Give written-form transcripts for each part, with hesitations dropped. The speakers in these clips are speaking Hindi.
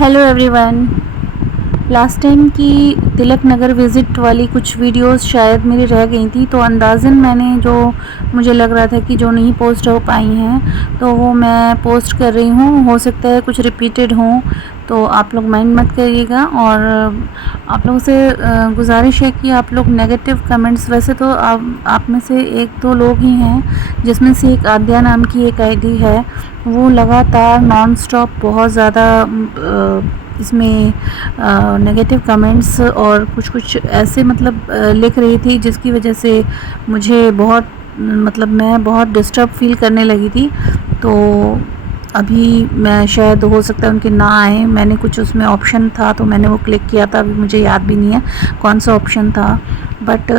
Hello everyone. लास्ट टाइम की तिलक नगर विज़िट वाली कुछ वीडियोस शायद मेरी रह गई थी, तो अंदाज़न मैंने जो मुझे लग रहा था कि जो नहीं पोस्ट हो पाई हैं तो वो मैं पोस्ट कर रही हूँ। हो सकता है कुछ रिपीटेड हों, तो आप लोग माइंड मत करिएगा। और आप लोगों से गुजारिश है कि आप लोग नेगेटिव कमेंट्स, वैसे तो आप में से एक दो लोग ही हैं जिसमें से एक आद्या नाम की एक आईडी है, वो लगातार नॉन स्टॉप बहुत ज़्यादा इसमें नेगेटिव कमेंट्स और कुछ ऐसे लिख रही थी, जिसकी वजह से मुझे बहुत मैं बहुत डिस्टर्ब फील करने लगी थी। तो अभी मैं शायद हो सकता है उनके ना आए, मैंने कुछ उसमें ऑप्शन था तो मैंने वो क्लिक किया था, अभी मुझे याद भी नहीं है कौन सा ऑप्शन था। बट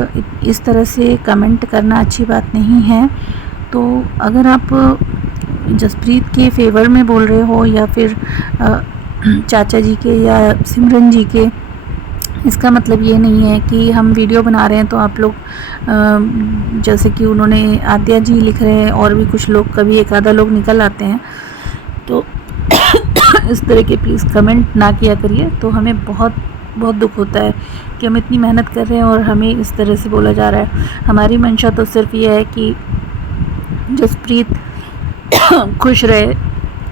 इस तरह से कमेंट करना अच्छी बात नहीं है। तो अगर आप जसप्रीत के फेवर में बोल रहे हो या फिर चाचा जी के या सिमरन जी के, इसका मतलब ये नहीं है कि हम वीडियो बना रहे हैं तो आप लोग जैसे कि उन्होंने आद्या जी लिख रहे हैं और भी कुछ लोग, कभी एक आधा लोग निकल आते हैं, तो इस तरह के प्लीज़ कमेंट ना किया करिए। तो हमें बहुत बहुत दुख होता है कि हम इतनी मेहनत कर रहे हैं और हमें इस तरह से बोला जा रहा है। हमारी मंशा तो सिर्फ ये है कि जसप्रीत खुश रहे,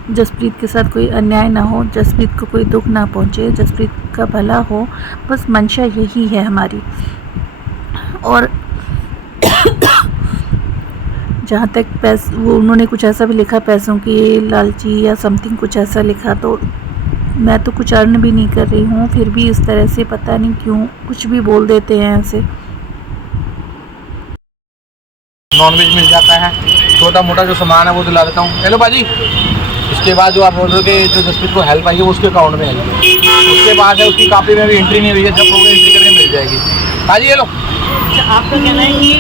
जसप्रीत के साथ कोई अन्याय ना हो, जसप्रीत को कोई दुख ना पहुंचे, जसप्रीत का भला हो, बस मंशा यही है हमारी। और जहाँ तक वो उन्होंने कुछ ऐसा भी लिखा, पैसों की लालची या समथिंग कुछ ऐसा लिखा, तो मैं तो कुछ अर्न भी नहीं कर रही हूँ, फिर भी इस तरह से पता नहीं क्यों कुछ भी बोल देते हैं ऐसे। नॉनवेज मिल जाता है, छोटा मोटा जो सामान है वो दिला देता हूँ। हेलो बाजी। उसके बाद जो आप बोल रहे हो कि जो जसप्रीत को हेल्प आई है वो उसके अकाउंट में आएगी, उसके बाद है उसकी कॉपी में भी एंट्री नहीं हुई है, जब होगी एंट्री करके मिल जाएगी। बाजी ये लो। आपका कहना है कि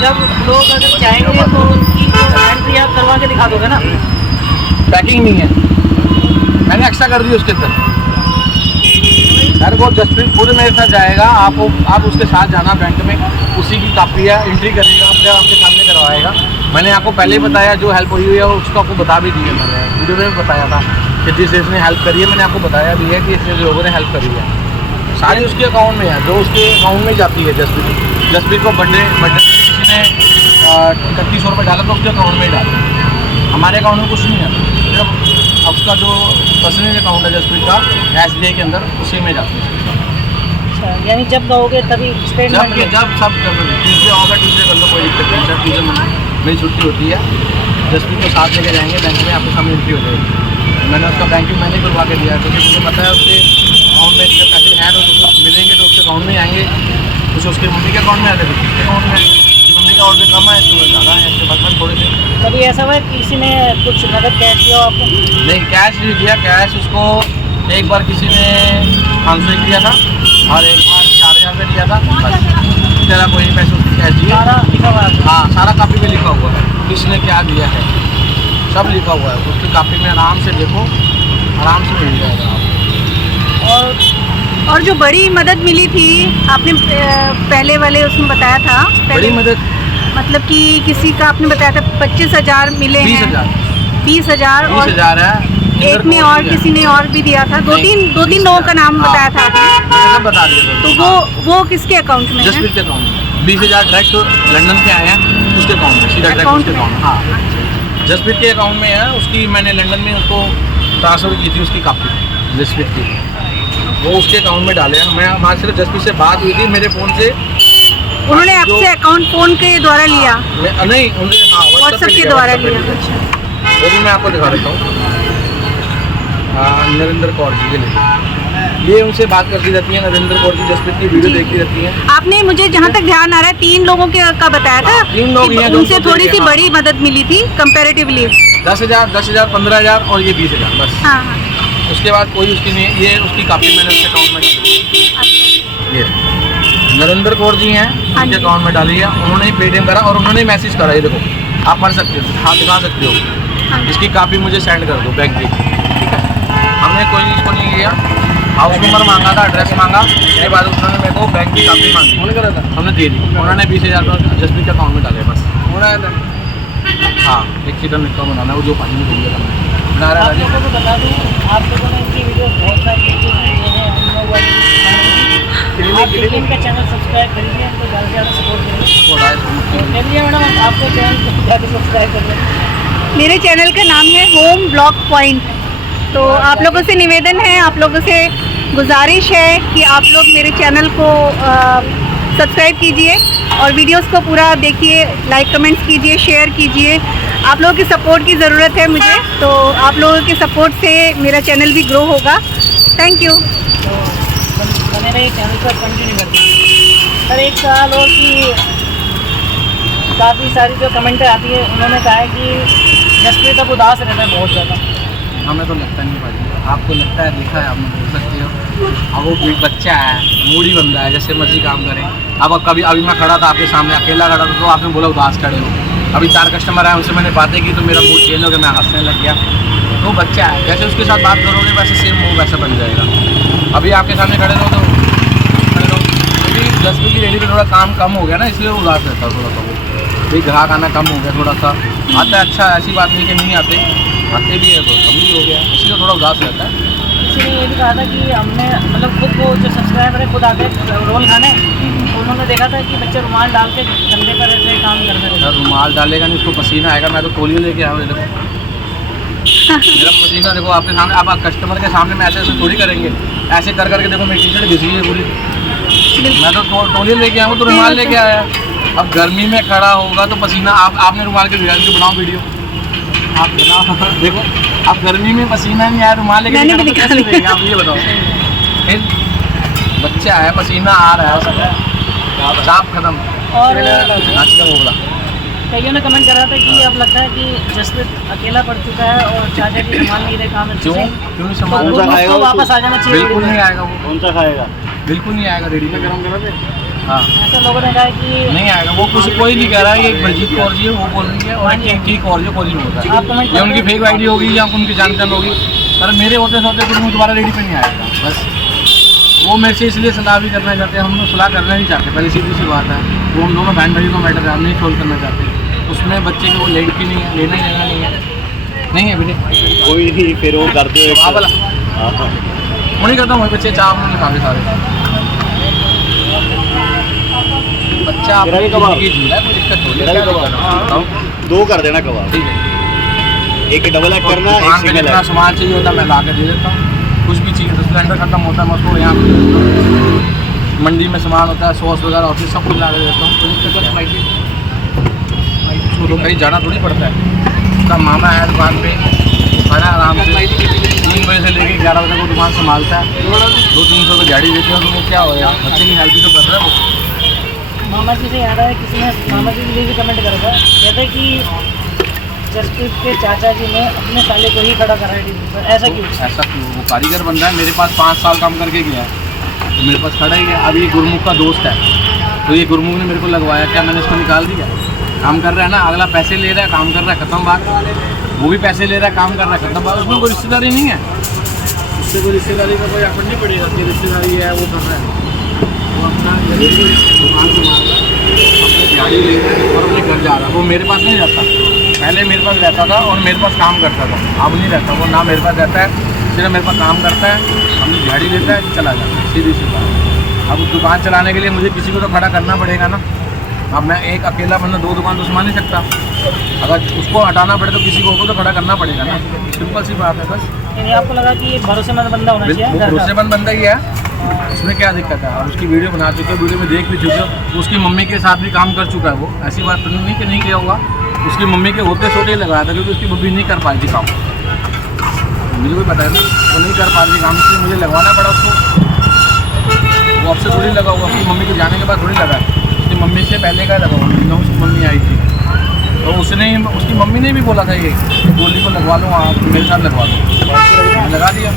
जब लोग अगर चाहेंगे तो उनकी एंट्री आप करवा के दिखा दोगे ना? पैकिंग नहीं है, मैंने एक्स्ट्रा कर दी उसके अंदर। सर वो जसप्रीत खुद मेरे साथ जाएगा, आप उसके साथ जाना बैंक में, उसी की कॉपी है, एंट्री करेगा, अपने आपके सामने करवाएगा। मैंने आपको पहले ही बताया, जो हेल्प हुई है उसको आपको बता भी दी है, मैंने वीडियो में भी बताया था कि जिस इसने हेल्प करी है, मैंने आपको बताया भी है कि इसने लोगों ने हेल्प करी है, सारी उसके अकाउंट में है, जो उसके अकाउंट में जाती है। जसप्रीत को बर्थडे किसी ने 3100 रुपये डाला तो उसके अकाउंट में ही डाला, हमारे अकाउंट में कुछ नहीं है। सिर्फ उसका जो पर्सनल अकाउंट है जसप्रीत का SBI के अंदर, उसी में जाता है। अच्छा, यानी जब कहोगे तभी स्टेटमेंट? जब ट्यूजडे होगा, ट्यूजडे कर लो, कोई दिक्कत नहीं। जब ट्यूजडे मेरी छुट्टी होती है, जसप्रीत को साथ लेके जाएंगे बैंक में, आपके सामने एंट्री हो जाएगी। मैंने उसका बैंकिंग मैंने करवा के दिया है, क्योंकि मुझे पता है उसके अकाउंट में जब पैसे हैं तो मिलेंगे तो उसके अकाउंट में आएंगे, कुछ उसके मम्मी के अकाउंट में आते हैं, किसके अकाउंट में आएंगे। मम्मी का ऑर्डर कम है तो ज़्यादा है, इसके बाद में थोड़े से। कभी ऐसा हुआ किसी ने कुछ नगद कैश दिया आपको? नहीं, कैश नहीं दिया। कैश उसको एक बार किसी ने 500 दिया था और एक बार 4000 रुपये दिया था, बस। तेरा कोई पैसे उसकी कैश दिए, सारा लिखा हुआ है? हाँ, सारा कॉपी में लिखा हुआ है, किसने क्या दिया है सब लिखा हुआ है उसकी कॉपी में। आराम से देखो, आराम से मिल जाएगा आपको। और जो बड़ी मदद मिली थी आपने पहले वाले उसमें बताया था, बड़ी मदद मतलब कि किसी का आपने बताया था 25,000 मिले हैं। 20,000 और 20,000 है। एक में और किसी ने और भी दिया था, दो तीन लोगों का नाम बताया था आपने, बता दिया। तो वो किसके अकाउंट में है? जसप्रीत के अकाउंट में 20,000 डायरेक्ट लंदन से आए हैं, उसके अकाउंट में सीधा डायरेक्ट उसके अकाउंट में। हाँ, जसप्रीत के अकाउंट में है। उसकी मैंने लंदन में उसको ट्रांसफ़र की थी, उसकी कॉपी जसप्रीत की, वो उसके अकाउंट में डाले हैं। मैं हमारे सिर्फ जसप्रीत से बात हुई थी मेरे फ़ोन से, उन्होंने आपसे अकाउंट फ़ोन के द्वारा लिया? नहीं, उन्होंने व्हाट्सएप के द्वारा लिया। वो भी मैं आपको दिखा देता हूँ। नरेंद्र कौर जी के लिए ये उनसे बात करती रहती है, नरेंद्र कौर जी जसप्रीत की वीडियो देखती रहती हैं। आपने मुझे जहाँ तक ध्यान आ रहा है 3 लोगों का बताया था। 3 लोग हैं, उनसे थोड़ी सी बड़ी मदद मिली थी कंपैरेटिवली। 10,000, 15,000 और ये 20,000 बस। हाँ। उसके बाद कोई उसकी नहीं है। ये उसकी कॉपी मैंने उसके अकाउंट में डाली। ये नरेंद्र कौर जी हैं, उनके अकाउंट में डाली है। उन्होंने पेटीएम करा और उन्होंने मैसेज करा, ये देखो आप पढ़ सकते हो, हाँ दिखा सकते हो। इसकी कॉपी मुझे सेंड कर दो बैंक की, ठीक है। हमने कोई इसको नहीं किया, हाउस नंबर मांगा था, एड्रेस मांगा, उसके बाद उन्होंने मेरे को बैंक की कॉपी मांगी, हमने दे दी। उन्होंने 20,000 जसप्रीत के अकाउंट में डाले बस। हाँ, एक चिकन टिक्का बनाना है, वो जो पानी में बना रहा है। आप लोगों ने इनकी सब्सक्राइब करिए, तो ज़्यादा से ज़्यादा सपोर्ट करिए। थोड़ा है चलिए मैडम, आपको चैनल को जाके सब्सक्राइब कर लें। मेरे चैनल का नाम है होम ब्लॉग पॉइंट। तो आप लोगों से निवेदन है, आप लोगों से गुजारिश है कि आप लोग मेरे चैनल को सब्सक्राइब कीजिए और वीडियोस को पूरा देखिए, लाइक कमेंट्स कीजिए, शेयर कीजिए। आप लोगों की सपोर्ट की ज़रूरत है मुझे, तो आप लोगों के सपोर्ट से मेरा चैनल भी ग्रो होगा। Thank you. तो बने रहिए चैनल पर, कंटिन्यू करते हैं। सर एक सवाल और कि काफ़ी सारी जो कमेंट आती है, उन्होंने कहा है कि जसप्रीत अब उदास रहता है बहुत ज़्यादा। हमें तो लगता नहीं भाई, आपको लगता है, देखा है, आप बोल सकते हो। अब वो एक बच्चा है, मूडी बंदा है, जैसे मर्जी काम करे। अब कभी अभी मैं खड़ा था आपके सामने, अकेला खड़ा था, तो आपने बोला उदास खड़े हो। अभी 4 कस्टमर आए, उनसे मैंने बातें की तो मेरा मूड चेंज हो गया, मैं हंसने लग गया। तो बच्चा है, जैसे उसके साथ बात करोगे वैसे सेम वो वैसा बन जाएगा। अभी आपके सामने खड़े रहो तो खड़े रहो। अभी 10 बजे की रेडी पे थोड़ा काम कम हो गया ना, इसलिए वो उदास रहता है थोड़ा सा। वो भी ग्राहक आना कम हो गया थोड़ा सा। आता है, अच्छा, ऐसी बात नहीं कि नहीं आते भी है, तो कम भी हो गया, इसलिए थोड़ा उदास रहता है। किसी ने ये भी कहा था कि हमने मतलब खुद को जो सब्सक्राइबर है खुद आते रोल खाने, तो उन्होंने देखा था कि बच्चे रुमाल डाल के कंधे पर ऐसे काम करते रहते हैं। रुमाल डालेगा नहीं, उसको पसीना आएगा। मैं तो तौलिया लेके आया हूँ, देखो मेरा पसीना देखो आपके सामने। आप कस्टमर के सामने में ऐसे ऐसे थोड़ी करेंगे, ऐसे कर करके देखो मेरी टी शर्ट घिसी है पूरी। मैं तो तौलिया लेके आया हूँ, तो रुमाल लेके आया। अब गर्मी में खड़ा होगा तो पसीना, आपने रुमाल के बिगाड़ के बनाओ वीडियो, आप बनाओ देखो। आप गर्मी में पसीना नहीं आया, रुमाल लेके मैंने भी तो कैसे निकाला। देंगे आप ये बताओ। फिर बच्चा है, पसीना आ रहा है उसका, साफ खत्म। और आज का वो बोला कईयों ने कमेंट करा था कि अब लगता है कि जसप्रीत अकेला पड़ चुका है और चाचा जी संभाल नहीं रहे काम अच्छे क्यों से, क्यों नहीं तो संभाल उसको वापस आ जाना चाहिए। बिल्कुल नहीं आएगा वो, कौन सा खाएगा? बिल्कुल नहीं आएगा। रेडी में गरम करा दे। हाँ ऐसा लोगों ने कहा है कि नहीं आएगा वो, कुछ कोई नहीं कह रहा है। ये बलजीत कौर जी है, वो बोल रही है, और की कौर जी कोई नहीं होता है। आप कमेंट ये उनकी फेक आईडी होगी या उनकी जान पहचान होगी। पर मेरे होते होते कुछ दोबारा रेडी पे नहीं आएगा। बस वो मेरे से इसलिए सलाह भी करना चाहते हैं, हम लोग सलाह करना नहीं चाहते, पहले सीधी सी बात है। वो हम दोनों बहन भाई को मैटर है, हम नहीं सोल्व करना चाहते। उसमें बच्चे को वो लड़की नहीं है, लेना ही लेना नहीं है, नहीं है बेटे कोई नहीं, फिर वो करते हाँ वाला हो। वो नहीं करता हूँ बच्चे चाप में काफ़ी सारे बच्चा मेरा भी अपनी कबाब। जिंदगी जी रहा है, कोई दिक्कत थोड़ी मेरा है। भी कबाब। बताओ। 2 कर देना कबाब, ठीक है, एक डबल एग करना, एक दुकान पे सिंगल जितना एग। सामान चाहिए होता है मैं ला के दे देता हूँ। कुछ भी चाहिए तो सिलेंडर खत्म होता है, मैं उसको यहाँ पे दे देता हूँ। मंडी में सामान होता है, सॉस वगैरह होती है, सब कुछ ला के देता हूँ। कोई दिक्कत नहीं, उसको तो कहीं जाना थोड़ी पड़ता है। उसका मामा है दुकान पे, खड़ा आराम से 3 बजे से लेकर 11 बजे तक वो दुकान संभालता है। 200-300 की गाड़ी देते हैं, तो वो क्या हो गया, बच्चे की हेल्प तो कर रहा है वो। मामा जी से याद आया, किसी ने मामा जी के लिए भी कमेंट करा था, कहते कि जसप्रीत के चाचा जी ने अपने साले को ही खड़ा करा है टीवी पर, ऐसा क्यों? ऐसा क्यों? वो कारीगर बन रहा है, मेरे पास 5 साल काम करके गया है, तो मेरे पास खड़ा ही है। अब ये गुरमुख का दोस्त है, तो ये गुरमुख ने मेरे को लगवाया, क्या मैंने इसको निकाल दिया? काम कर रहा है ना, अगला पैसे ले रहा है, काम कर रहा है, खत्म बात। वो भी पैसे ले रहा है, काम कर रहा है, खत्म बात। उसमें कोई रिश्तेदारी नहीं है, उससे कोई रिश्तेदारी का कोई असर नहीं पड़ेगा कि रिश्तेदारी है वो कर रहा है। वो अपना दुकान से मार रहा है, अपने दिहाड़ी ले रहा है और अपने घर जा रहा है। वो मेरे पास नहीं रहता, पहले मेरे पास रहता था और मेरे पास काम करता था। अब नहीं रहता वो, ना मेरे पास रहता है, सिर्फ मेरे पास काम करता है, अपनी दिहाड़ी लेता है, चला जाता है, सीधी सी बात। अब दुकान चलाने के लिए मुझे किसी को तो खड़ा करना पड़ेगा ना। अब मैं एक अकेला बंदा 2 दुकान तो संभाल नहीं सकता, अगर उसको हटाना पड़े तो किसी को तो खड़ा करना पड़ेगा ना, सिंपल सी बात है बस। यानी आपको लगा कि एक भरोसेमंद बंदा होना चाहिए वो घर का? भरोसेमंद बंदा ही है, उसमें क्या दिक्कत है। और उसकी वीडियो बना चुके हो, वीडियो में देख भी चुके हो, उसकी मम्मी के साथ भी काम कर चुका है वो, ऐसी बात तो नहीं कि नहीं किया होगा। उसकी मम्मी के होते सोते ही लगाया था, क्योंकि उसकी मम्मी नहीं कर पाई थी काम, मुझे भी पता है ना, वो नहीं कर पाती काम, इसलिए मुझे लगवाना पड़ा उसको। वो अब से थोड़ी लगा हुआ, उसकी मम्मी के जाने के बाद थोड़ी लगा, उसकी मम्मी से पहले का लगा हुआ, उसकी मम्मी आई थी तो उसकी मम्मी ने भी बोला था ये गोली को लगवा लो, आप मेरे साथ लगवा लो, लगा दिया।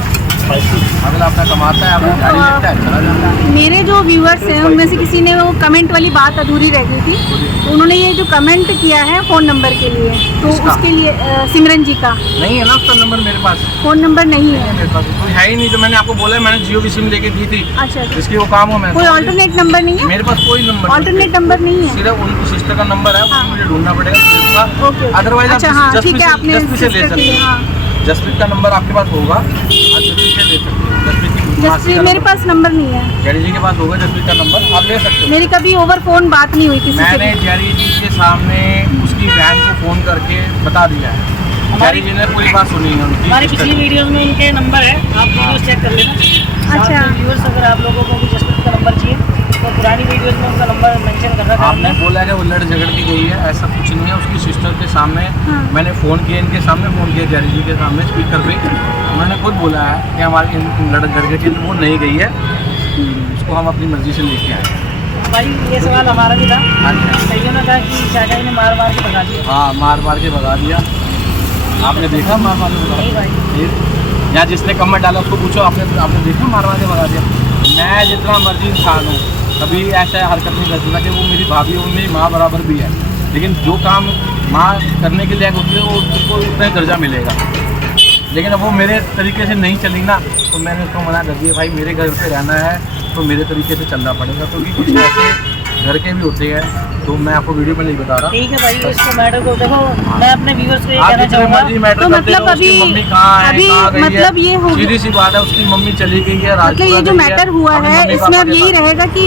अगला अपना कमाता है, अपनी गाड़ी लेता है, चला जाता है। मेरे जो व्यूअर्स हैं उनमें से किसी ने वो कमेंट वाली बात अधूरी रह गई थी, तो उन्होंने ये जो कमेंट किया है फ़ोन नंबर के लिए, तो किसका? उसके लिए सिमरन जी का नहीं है ना उसका नंबर मेरे पास, फ़ोन नंबर नहीं है। मेरे पास कोई है ही नहीं। तो मैंने आपको बोला है, मैंने जियो की सिम लेके दी थी, अच्छा, जिसकी वो काम हो, मैं कोई ऑल्टरनेट नंबर नहीं है? मेरे पास कोई नंबर, ऑल्टरनेट नंबर नहीं है? सिर्फ उनकी सिस्टर का नंबर है, हाँ। उसको मुझे ढूंढना पड़ेगा। ओके, अदरवाइज अच्छा हाँ ठीक है, आपने जसप्रीत से ले सिस्टर सकते की, हैं। हाँ जसप्रीत का नंबर आपके पास होगा, आप जसप्रीत से ले सकते हैं, जसप्रीत की मासी का मेरे नंबर। पास नंबर नहीं है। जैरी जी के पास होगा जसप्रीत का नंबर, आप ले सकते हो। मेरी कभी ओवर फोन बात नहीं हुई किसी से मैंने भी। जैरी जी के सामने उसकी बहन को फ़ोन करके बता दिया है। जैरी जी ने पूरी बात सुनी है उनकी। हमारी पिछली वीडियोस में उनके नंबर है, आप वीडियोस चेक कर लेना। अच्छा। व्यूअर्स अगर आप लोगों को भी जसप्रीत का नंबर चाहिए तो पुरानी वीडियोस में उनका नंबर मेंशन कर रखा है आपने हमने। बोला है कि वो लड़ झगड़ के गई है, ऐसा कुछ नहीं है। उसकी सिस्टर के सामने हाँ। मैंने फ़ोन किया, इनके सामने फ़ोन किया, जैरी जी के सामने स्पीकर पे। उन्होंने खुद बोला है कि हमारी लड़ झगड़ के वो नहीं गई है, उसको हम अपनी मर्ज़ी से लेके आए। भाई ये सवाल हमारा भी था, हाँ जी। कईयों ने कहा कि चाचा जी ने मार मार के भगा दिया। हाँ, मार मार के भगा दिया। आपने देखा मार मार के नहीं भगा? भाई, या जिसने कमेंट डाला उसको पूछो, आपने देखा मार मार के भगा दिया? मैं जितना मर्जी इंसान हूँ, कभी ऐसा हरकत नहीं करती था कि वो मेरी भाभी और मेरी माँ बराबर भी है, लेकिन जो काम माँ करने के लिए होती है वो उसको उतना ही दर्जा मिलेगा। लेकिन अब वो मेरे तरीके से नहीं चली ना, तो मैंने उसको मना कर दिया, भाई मेरे घर पे रहना है तो मेरे तरीके से चलना पड़ेगा, क्योंकि कुछ ऐसे घर के भी होते हैं, तो मैं आपको वीडियो में नहीं बता रहा। ठीक है भाई, इसको मैटर को देखो, मैं अपने व्यूअर्स को ये आप कहना जितने चाहूँगा। मर्जी मैटर तो करते मतलब रहो, उसकी अभी- मम्मी कहाँ है, अभी कहाँ गई मतलब है, ये हो गया- सीधी सी बात है, उसकी मम्मी चली गई है मतलब ये जो मैटर हुआ है इसमें अब यही रहेगा कि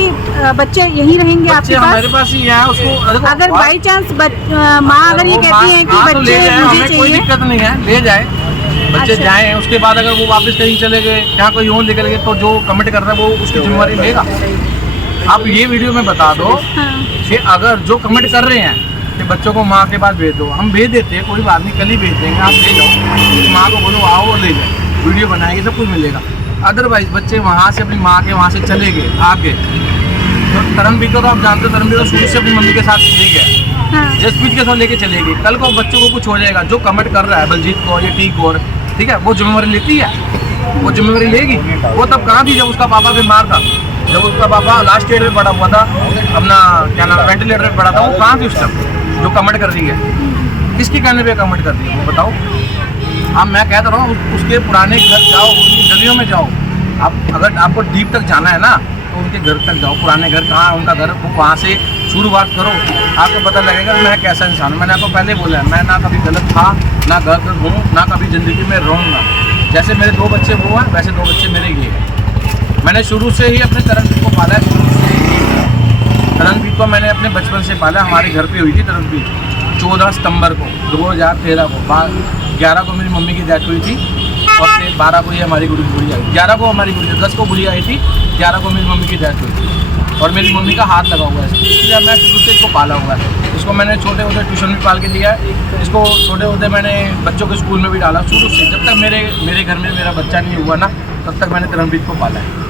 बच्चे यहीं रहेंगे बच्चे आपके हमारे पास। पास ही है। उसको अगर बाई चांस माँ अगर ये कहती है कि तो ले बच्चे जाए, मुझे हमें कोई चाहिए, दिक्कत नहीं है, ले जाए बच्चे अच्छा। जाएं। उसके बाद अगर वो वापस कहीं चले गए, यहाँ कोई और निकल गए, तो जो कमेंट कर रहा है वो उसकी जिम्मेवारी लेगा। आप ये वीडियो में बता दो हाँ। कि अगर जो कमेंट कर रहे हैं कि बच्चों को माँ के पास भेज दो, हम भेज देते हैं, कोई बात नहीं, कल ही भेज देंगे, आप ले जाओ, माँ को बोलो आओ और ले जाओ, वीडियो बनाएंगे, सब कुछ मिलेगा। अदरवाइज बच्चे वहाँ से अपनी माँ के वहाँ से चले गए आगे, तो तरनबीर को तो आप जानते हो, तरनबीर तो शुरू से अपनी मम्मी के साथ चले गया, हाँ। जसप्रीत के साथ लेके चले गए। कल को बच्चों को कुछ हो जाएगा, जो कमेंट कर रहा है बलजीत को, ये ठीक और ठीक है, वो जिम्मेवारी लेती है, वो जिम्मेवारी लेगी। वो तब कहाँ थी जब उसका पापा बीमार था, जब उसका पापा लास्ट ईयर में पड़ा हुआ था, अपना क्या नाम वेंटिलेटर में पड़ा था, वो कहाँ थी उस टाइम जो कमेंट कर रही है? किसके कहने पे कमेंट कर रही है वो बताओ? अब मैं कहता रहा हूँ उसके पुराने घर जाओ, उनकी गलियों में जाओ। आप अगर आपको डीप तक जाना है ना, तो उनके घर तक जाओ, पुराने घर कहाँ है उनका घर, वो वहाँ से शुरुआत करो, आपको पता लगेगा मैं कैसा इंसान हूँ। मैंने आपको पहले बोला है, मैं ना कभी गलत था, ना गलत हूँ, ना कभी ज़िंदगी में रहूँगा। जैसे मेरे 2 बच्चे वो हैं, वैसे 2 बच्चे मेरे ये हैं। मैंने शुरू से ही अपने तरनबीर को पाला है, शुरू से ही तरनबीर को मैंने अपने बचपन से पाला। हमारे घर पे हुई थी तरनबीर 14 सितंबर को 2013 को, 11 को मेरी मम्मी की डेथ हुई थी, और फिर 12 को ये हमारी गुड़िया आई, 11 को हमारी गुड़िया, 10 को गुड़िया आई थी, 11 को मेरी मम्मी की डेथ हुई थी, और मेरी मम्मी का हाथ लगा हुआ है, इसलिए मैं शुरू से इसको पाला हुआ है। इसको मैंने छोटे होते ट्यूशन भी पाल के दिया है, इसको छोटे होते मैंने बच्चों के स्कूल में भी डाला शुरू से। जब तक मेरे घर में मेरा बच्चा नहीं हुआ ना, तब तक मैंने तरनबीर को पाला है।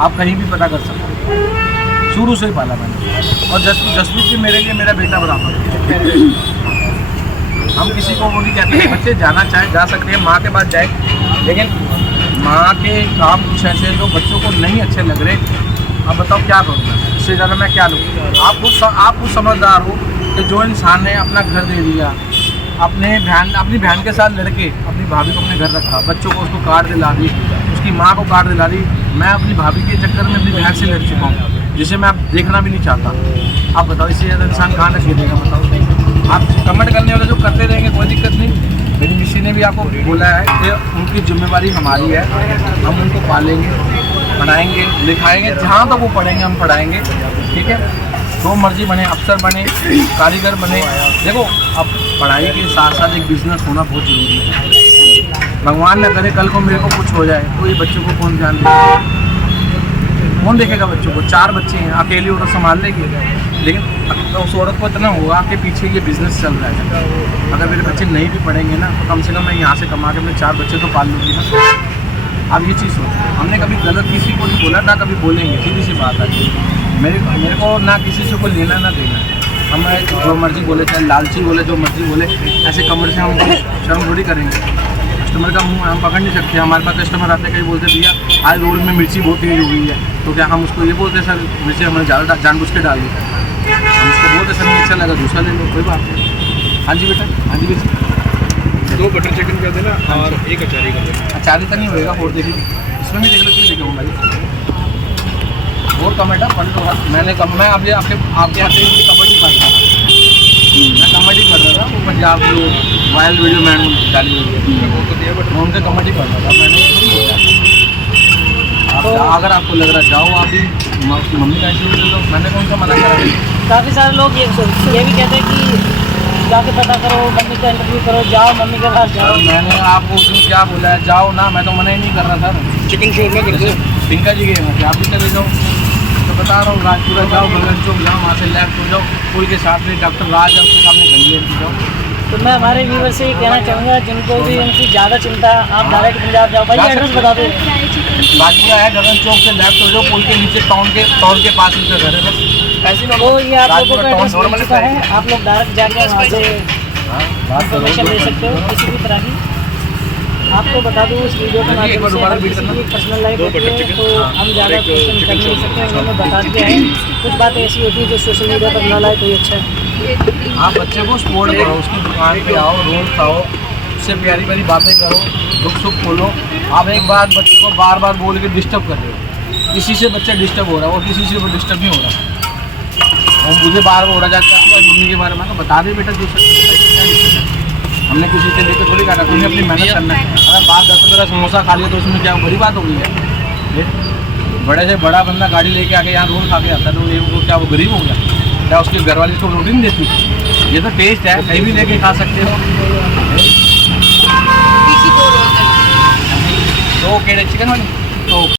आप कहीं भी पता कर सकते हो, शुरू से ही पाला मैंने। और जसप्रीत जी मेरे लिए मेरा बेटा बराबर है। हम किसी को वो नहीं कहते, बच्चे जाना चाहे जा सकते हैं, माँ के पास जाए, लेकिन माँ के काम कुछ ऐसे हैं जो बच्चों को नहीं अच्छे लग रहे। अब बताओ क्या करूँ मैं, इससे ज़्यादा मैं क्या लूँ? आप खुद समझदार हो कि जो इंसान ने अपना घर दे दिया, अपनी बहन के साथ लड़के अपनी भाभी को अपने घर रखा, बच्चों को उसको कार दिला दी, उसकी माँ को कार दिला दी। मैं अपनी भाभी के चक्कर में अपनी बहन से लड़ चुका हूँ, जिसे मैं अब देखना भी नहीं चाहता। आप बताओ इससे ज़्यादा इंसान कहाँ तक देगा? बताओ। आप कमेंट करने वाले जो करते रहेंगे कोई दिक्कत नहीं। मेरी मिसी ने भी आपको बोला है कि उनकी जिम्मेवारी हमारी है, हम उनको पालेंगे, पढ़ाएंगे, लिखाएंगे, जहाँ तक वो पढ़ेंगे हम पढ़ाएंगे, ठीक है। जो मर्जी बने, अफसर बने, कारीगर बने। देखो अब पढ़ाई के साथ साथ एक बिजनेस होना बहुत ज़रूरी है। भगवान न करे कल को मेरे को कुछ हो जाए तो ये बच्चों को कौन ध्यान देगा? कौन देखेगा बच्चों को? 4 बच्चे हैं, अकेली औरत संभाल लेगी, लेकिन उस औरत को इतना होगा कि पीछे ये बिज़नेस चल रहा है। अगर मेरे बच्चे नहीं भी पढ़ेंगे ना, तो कम से कम मैं यहाँ से कमा के अपने 4 बच्चे तो पाल लूँगी ना। आप ये चीज़ सोचो, हमने कभी गलत किसी को नहीं बोला, ना कभी बोलेंगे, सीधी सी बात है। मेरे को ना किसी से कोई लेना ना देना। हम जो मर्जी बोले, चाहे लालची बोले, जो मर्जी बोले, ऐसे कमरे से हम शर्म थोड़ी करेंगे। कस्टमर का मुंह हम पकड़ नहीं सकते। हमारे पास कस्टमर आते हैं, कहीं बोलते भैया आज रोल में मिर्ची बहुत तेज हो गई है, तो क्या हम उसको ये बोलते हैं सर मिर्ची हमने ज़्यादा जानबूझ के डाल दी? हम उसको बोलते सर नहीं अच्छा लगा, दूसरा ले लो, कोई बात नहीं। हाँ जी बेटा, हाँ जी बेटा, 2 बटर चिकन कर देना और 1 अचारी कर देना। अचारी तो नहीं होएगा, और देखिए इसमें भी देख लो, क्यों देखेगा भाई और टमाटर पलट होगा। मैं अभी आपके हाथ से कबड्डी कर रहा था, मैं कबड्डी कर रहा था, वो पंजाब की वायरल वीडियो मैंने डाली हुई है, मैं उनसे कबड्डी कर रहा था, मैंने ये थोड़ी बोला। अगर आपको लग रहा है जाओ आप भी मम्मी का इंटरव्यू ले लो, मैंने कौन सा मना करा है? काफ़ी सारे लोग ये भी कहते हैं कि जाके पता करो, मम्मी का इंटरव्यू करो, जाओ मम्मी के पास जाओ। सर मैंने आपको उसमें क्या बोला है, जाओ ना, मैं तो मना ही नहीं कर रहा सर। चिकन शोरमा कर दो। टिंका जी गए हैं, आप भी चले जाओ, तो बता रहा हूँ राजपुरा जाओ, बगन चौक जाओ, वहाँ से लेफ्ट हो जाओ, पुल के साथ में डॉक्टर राज है, उसके सामने गंजी एंट्री जाओ। तो मैं हमारे व्यूवर से ये कहना चाहूँगा जिनको भी उनकी ज़्यादा चिंता, आप डायरेक्ट पंजाब जाओ। भाई एड्रेस बता दो। राजपुरा है, गगन चौक से लेफ्ट हो जाओ, पुल के नीचे टाउन के पास उनका घर है बस। ऐसी तो ये आप लोगों का एड्रेस मिल चुका है, आप लोग डायरेक्ट जाके वहाँ से इन्फॉर्मेशन ले सकते हो किसी भी तरह की। आपको बता दूँ इस वीडियो के माध्यम से हर किसी की पर्सनल लाइफ होती है, तो हम ज़्यादा क्वेश्चन कर नहीं सकते। उन्होंने बता दिया है, कुछ बातें ऐसी होती है जो सोशल मीडिया पर ना लाए तो ये अच्छा है। आप बच्चे को सपोर्ट करो, उसकी दुकान पे आओ, रोल खाओ, उससे प्यारी प्यारी बातें करो, दुख सुख बोलो। आप एक बात बच्चे को बार बार बोल के डिस्टर्ब कर रहे हो, किसी से बच्चा डिस्टर्ब हो रहा है और किसी से वो डिस्टर्ब नहीं हो रहा। और मुझे बार बार हो रहा जाता है मम्मी के बारे में, तो बता दे बेटा जो सच, हमने किसी से लेकर थोड़ी कहा, तुम्हें अपनी मेहनत करना है। अगर बात 10-15 समोसा खा लिया तो उसमें क्या बड़ी बात हो गई है? बड़े से बड़ा बंदा गाड़ी लेके आके यहाँ रोल खा के आता है, तो वो क्या वो गरीब हो गया? क्या उसके घर वाले उसको रोटी नहीं देती? ये तो टेस्ट है, कहीं भी लेके खा सकते हो। दो केड़े चिकन वाली तो